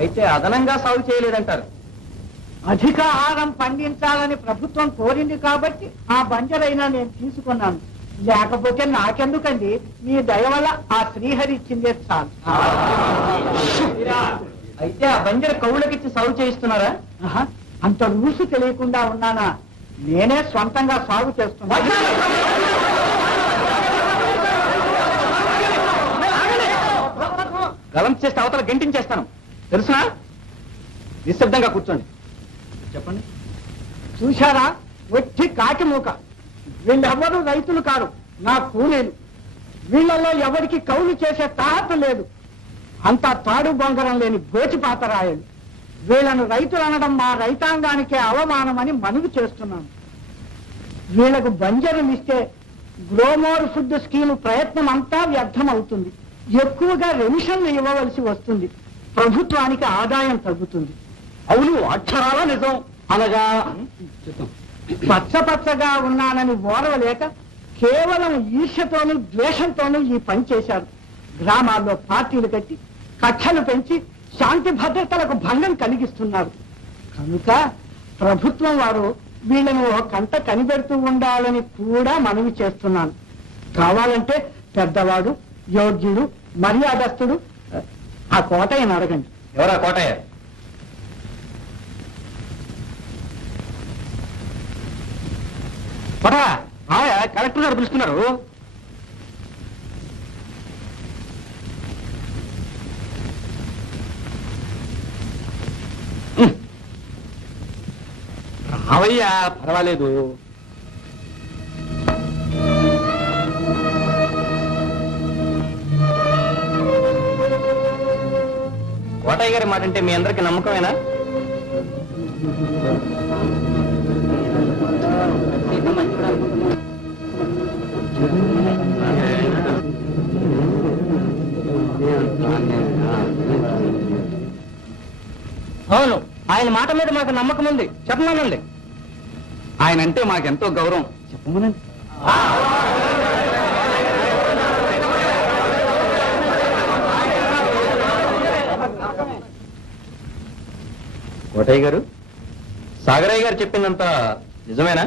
అయితే అదనంగా సాగు చేయలేదంటారు. అధిక ఆహారం పండించాలని ప్రభుత్వం కోరింది కాబట్టి ఆ బంజరైనా నేను తీసుకున్నాను. లేకపోతే నాకెందుకండి, మీ దయ వల్ల ఆ శ్రీహరి ఇచ్చిందే చాలు. అయితే ఆ బంజర కౌళ్ళకిచ్చి సాగు చేయిస్తున్నారా? అంత రూసు తెలియకుండా ఉన్నానా? నేనే స్వంతంగా సాగు చేస్తున్నా. గలం చేస్తే అవతల గెంటించేస్తాను తెలుసునా? నిశ్శబ్దంగా కూర్చోండి. చెప్పండి. చూశారా, వచ్చి కాకి మూక. వీళ్ళెవ్వరూ రైతులు కారు, నా కూలీలు. వీళ్ళల్లో ఎవరికి కౌలు చేసే తాహత లేదు. అంతా తాడు బొంగరం లేని గోచిపాతరాయలు. వీళ్ళను రైతులు అనడం మా రైతాంగానికే అవమానమని మనవి చేస్తున్నాను. వీళ్లకు బంజరులు ఇస్తే గ్రోమోర్ ఫుడ్ స్కీమ్ ప్రయత్నం అంతా వ్యర్థమవుతుంది. ఎక్కువగా రెమిషన్లు ఇవ్వవలసి వస్తుంది. ప్రభుత్వానికి ఆదాయం తగ్గుతుంది. అవును, అక్షరాల నిజం. అనగా పచ్చపచ్చగా ఉన్నానని ఓరవలేక కేవలం ఈర్ష్యతోనూ ద్వేషంతోనూ ఈ పని చేశారు. గ్రామాల్లో పార్టీలు కట్టి కక్షలు పెంచి శాంతి భద్రతలకు భంగం కలిగిస్తున్నారు. కనుక ప్రభుత్వం వారు వీళ్ళని ఒక కంట కనిపెడుతూ ఉండాలని కూడా మనవి చేస్తున్నాను. కావాలంటే పెద్దవాడు, యోగ్యుడు, మర్యాదస్తుడు ఆ కోటయ్యని అడగండి. ఎవరా కోటయ్య? కలెక్టర్ గారు పిలుస్తున్నారు. రావయ్యా, పర్వాలేదు. కోటయ్య గారి మాట అంటే మీ అందరికి నమ్మకమేనా? అవును, ఆయన మాట మీద మాకు నమ్మకం ఉంది. చెప్పమనండి. ఆయన అంటే మాకెంతో గౌరవం. చెప్పమనండి. కోటయ్య గారు, సాగరయ్య గారు చెప్పిందంతా నిజమేనా?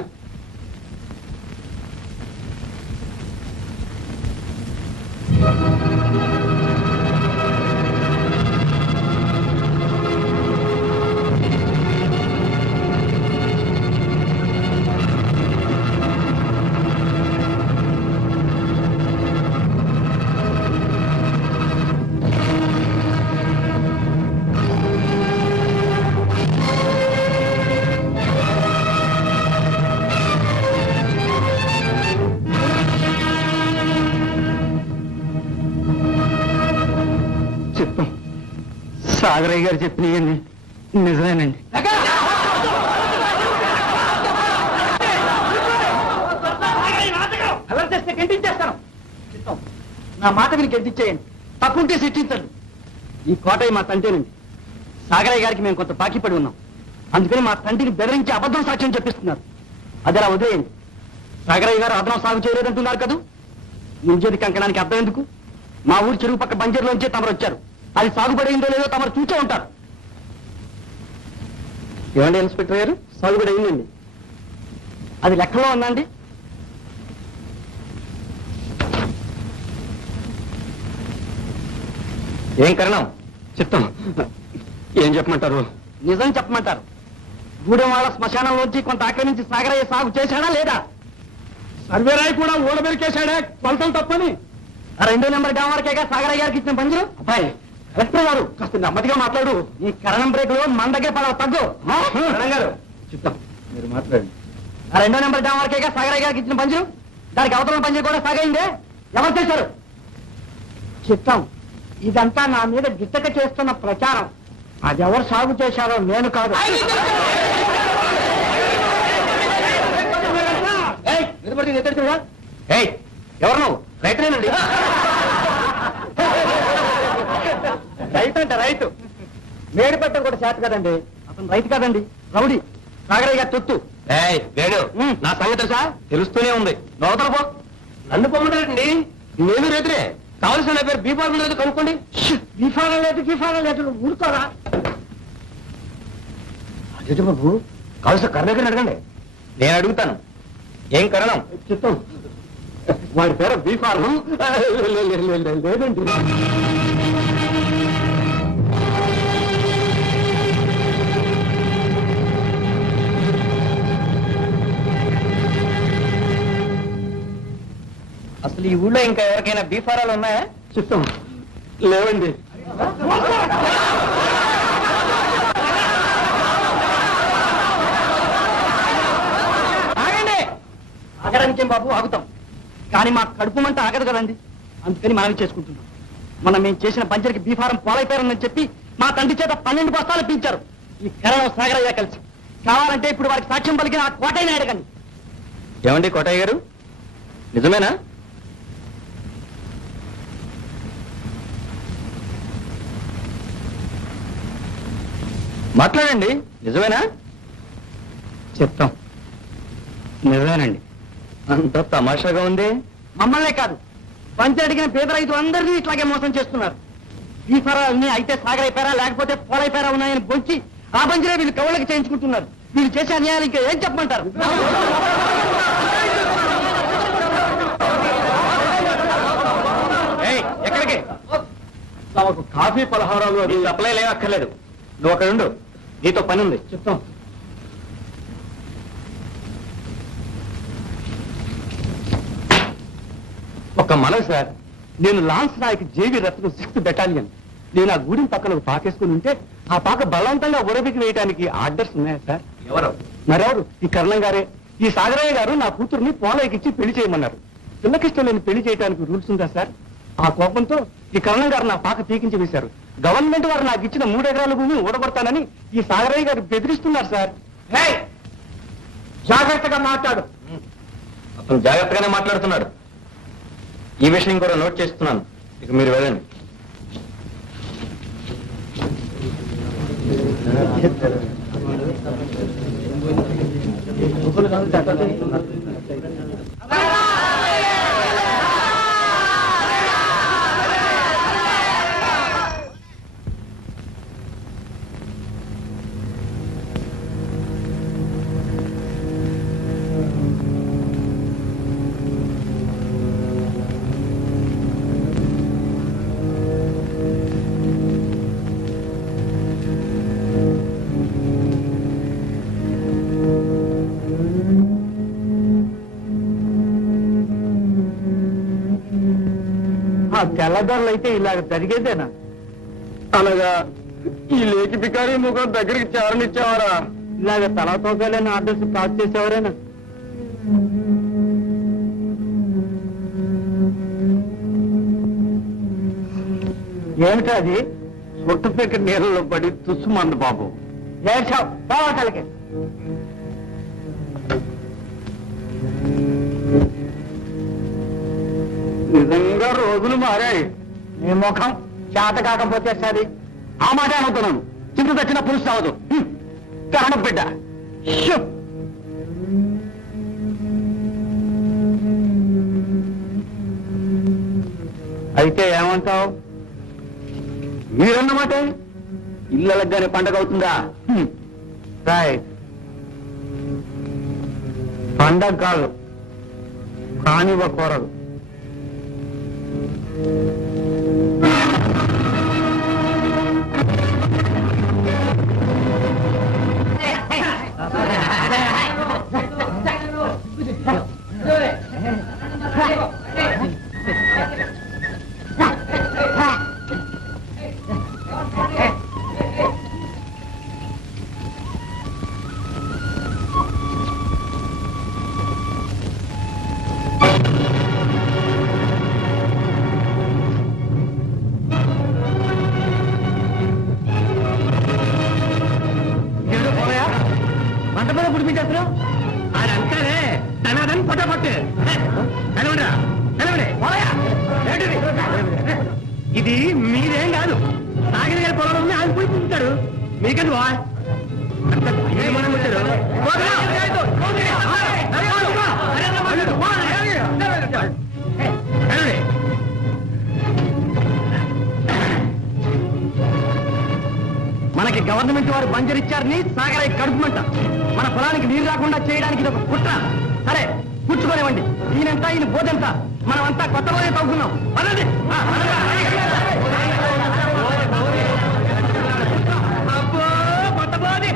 సాగరయ్య గారు చెప్పినవన్నీ నిజమేనండి. అలా చేస్తే గెంటించేస్తాను. నా మాట విని గెంటించేయండి. తప్పుంటే శిక్షించండి. ఈ కోటయ్య మా తండ్రినండి. సాగరయ్య గారికి మేము కొంత బాకీపడి ఉన్నాం. అందుకని మా తండ్రిని బెదిరించి అబద్ధం సాక్ష్యం చెప్పిస్తున్నారు. అది అలా వదిలేయండి. సాగరయ్య గారు అదనం సాగు చేయలేదంటున్నారు కదా. ముంజేది కంకణానికి అర్థం ఎందుకు? మా ఊరు చెరువు పక్క బంజరులోంచే తమరు వచ్చారు. అది సాగుబడిందో లేదో తమరు చూసే ఉంటారు. ఏమండి ఇన్స్పెక్టర్ గారు, సాగుబడి అయిందండి. అది లెక్కలో ఉందండి. ఏం కరణం? చెప్తాను. ఏం చెప్పమంటారు? నిజం చెప్పమంటారు. గూడెం వాళ్ళ శ్మశానంలోంచి కొంత ఆక్రమించి సాగరయ్య సాగు చేశాడా లేదా? సర్వేరాయ్ కూడా ఊడబెరికేశాడే కొలతలు తప్పని. ఆ 2వ నెంబర్ గ్రామాలకేగా సాగరయ్య గారికి ఇచ్చిన బంజరు. అబ్బాయి కలెక్టర్ గారు, కాస్త నెమ్మదిగా మాట్లాడు. ఈ కరణం బ్రేక్ లో మన దగ్గర పడవ తగ్గు. గారు చెప్తాం, మీరు మాట్లాడండి. ఆ 2వ నెంబర్ గ్రామాలకేగా సాగరయ్య గారికి ఇచ్చిన బంజరు. దానికి అవతల పంజరు కూడా సాగైందే. ఎవరు చేశారు? చిత్తం, ఇదంతా నా మీద గిట్టక చేస్తున్న ప్రచారం. అదెవరు సాగు చేశారో నేను కాదు. ఎవరు నువ్వు? రైతులేనండి. రైతు అంటే రైతు. మేడి పట్టం కూడా చేత కదండి. అతను రైతు కాదండి, రౌడీ. సాగరయ్య తొత్తు. వేణు, నా సంగతి తెలుసా? తెలుస్తూనే ఉంది. నోతల పో. నన్ను పొమ్మడండి. నేను రేతులే. కావలసిన పేరు బీఫారం లేదు కనుక్కోండి. బీఫారం లేదు ఊరుకోరా. అదే బాబు, కావలసిన కరుణాకర్ అడగండి. నేను అడుగుతాను. ఏం కరణం? చిత్తం. వాడి పేరు బీఫారం లేదండి. అసలు ఈ ఊళ్ళో ఇంకా ఎవరికైనా బీఫారాలు ఉన్నాయా? చిత్తం లేవండి. ఆగండి. ఆగడానికేం బాబు, ఆగుతాం. కానీ మా కడుపు మంట ఆగదు కదండి. అందుకని మనవి చేసుకుంటున్నాం. మనం మేము చేసిన పంచరికి బీఫారం పోలైపోయారని చెప్పి మా తండ్రి చేత 12 బస్తాలు పీల్చారు ఈ కరణం సాగరయ్య కలిసి. కావాలంటే ఇప్పుడు వారికి సాక్ష్యం పలికిన ఆ కోటయ్యని అడగండి. ఏమండి కోటయ్య గారు, నిజమేనా? మాట్లాడండి. నిజమేనా? చెప్తాం. నిజమేనండి. అంత తమాషాగా ఉంది. మమ్మల్నే కాదు, పంచి అడిగిన పేద రైతులందరినీ ఇట్లాగే మోసం చేస్తున్నారు. ఈ ఫరాల్ని అయితే సాగరైపోయారా లేకపోతే పోలైపోయారా ఉన్నాయని బొంచి ఆ పంచినే వీళ్ళు కవులకి చేయించుకుంటున్నారు. వీళ్ళు చేసే అన్యాయాలు ఇంకా ఏం చెప్పమంటారు? ఎక్కడికి? తమకు కాఫీ పలహారాలు అది సప్లై లేవక్కర్లేదు. నువ్వు అక్కడ ఉండు, నీతో పని ఉంది. చెప్తాం. ఒక మనవి సార్, నేను లాన్స్ నాయక్ జేవి రత్న 6th బెటాలియన్. నేను ఆ గూడెం పక్కన ఒక పాకేసుకుని ఉంటే ఆ పాక బలవంతంగా ఉరబికి వేయడానికి ఆర్డర్స్ ఉన్నాయా సార్? ఎవరు? మరెవరు? ఈ కర్ణం గారే. ఈ సాగరయ్య గారు నా కూతుర్ని పోలయ్యకిచ్చి పెళ్లి చేయమన్నారు. పిల్లకిష్టం లేని పెళ్లి చేయడానికి రూల్స్ ఉందా సార్? ఆ కోపంతో ఈ కర్ణం గారు నా పాక పీకించి వేశారు. గవర్నమెంట్ వారు నాకు ఇచ్చిన 3 ఎకరాల భూమిని ఊడగొడతానని ఈ సాగరయ్య గారు బెదిరిస్తున్నారు సార్. జాగ్రత్తగా మాట్లాడు. అతను జాగ్రత్తగానే మాట్లాడుతున్నాడు. ఈ విషయం కూడా నోట్ చేస్తున్నాను. ఇక మీరు వెళ్ళండి. తెల్లదొరలు అయితే ఇలాగ జరిగేదేనా? అనగా ఈ లేకి బికారీ ముఖం దగ్గరికి చేరనిచ్చేవారా? ఇలాగ తలతోకలేని ఆర్డర్స్ పాస్ చేసేవారేనా? ఏమిటా అది? చుట్టుపెక్క నీళ్ళలో పడి తుస్సుమంది బాబు. బావటలకి నిజంగా రోజులు మారాయి. నీ ముఖం చేత కాకపోతే సరి. ఆ మాట అనుకున్నాను. చింత తెచ్చిన పురుషు అవ్వదు. కరణ బిడ్డ. అయితే ఏమంటావు? మీరన్నమాట ఇళ్ళగానే పండగ అవుతుందా? రైట్. పండగ కాదు, కానివ్వకూడదు. ఇది మీరేం కాదు. సాగర్ గారి పొలంలో ఆయన పోయి పుంటాడు. మీకెందుకు మనం వచ్చారు? గారు బంజరిచ్చారని సాగరై కడుపుమంట మన పొలానికి నీరు రాకుండా చేయడానికి ఇది ఒక కుట్ర. సరే కూర్చుకోనివ్వండి. ఈయనంతా ఈయన బోధంతా మనమంతా కొత్త బోధే తవ్వుకున్నాం. పదండి. అబ్బో కొత్త బోధి.